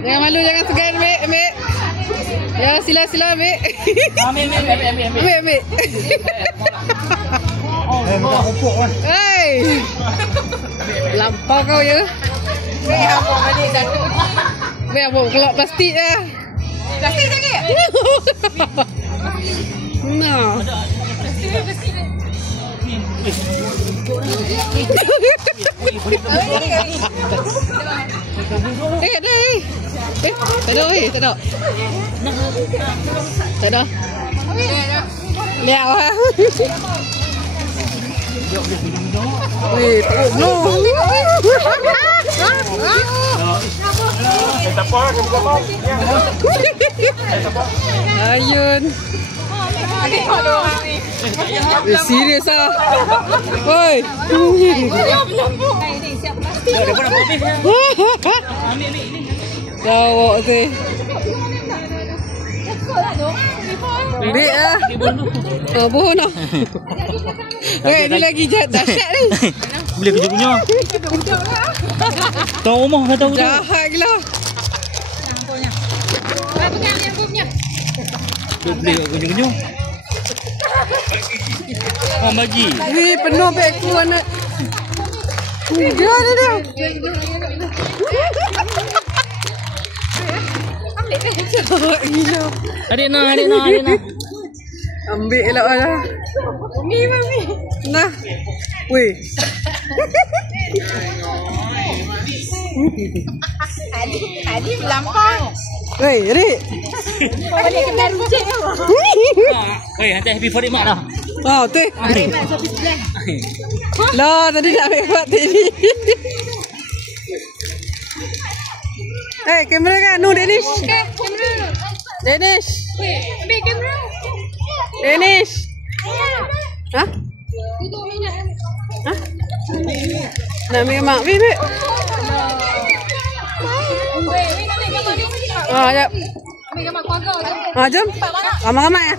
Jangan malu, jangan segan, ambil. Ya, sila ambil. Ambil. Mudah kumpuk kan. Hei. Lampau kau ya. Weh, apa balik jatuh. Weh, apa kelak plastik lah. Plastik sakit? Nah. Ada. Tak ada. Lihat lah. Weh, tak no. Ayun. Serius ah. Woi. Jawab tu. Ambil lah. Bohong lah. Weh, ni lagi dahsyat ni. Boleh kejut-kunyah. Tahu rumah dah tahu. Jahat gila. Boleh kejut-kunyah. Orang bagi. Ni penuh beg aku anak. Gila ni dia. Gila. Adik nak. Ambil elok lah. Mami. Nah. Weh. Adi melampau. Weh, Adik. Adik kena runcit tu. Hei, hantar happy for mak dah. Oh, tu. Adik nak sopi sebelah. Lah, tadi nak ambil buat tadi. Kamera kan? No, Danish. Okay, kamera. Danish. Ambil kamera. Danish. Hah? Tutup minyak. Hah? Nak ambil mak. Ambil. Weh, nak ambil gambar ni. Jap. Ambil gambar keluarga tu. Jom. Ramai-ramai.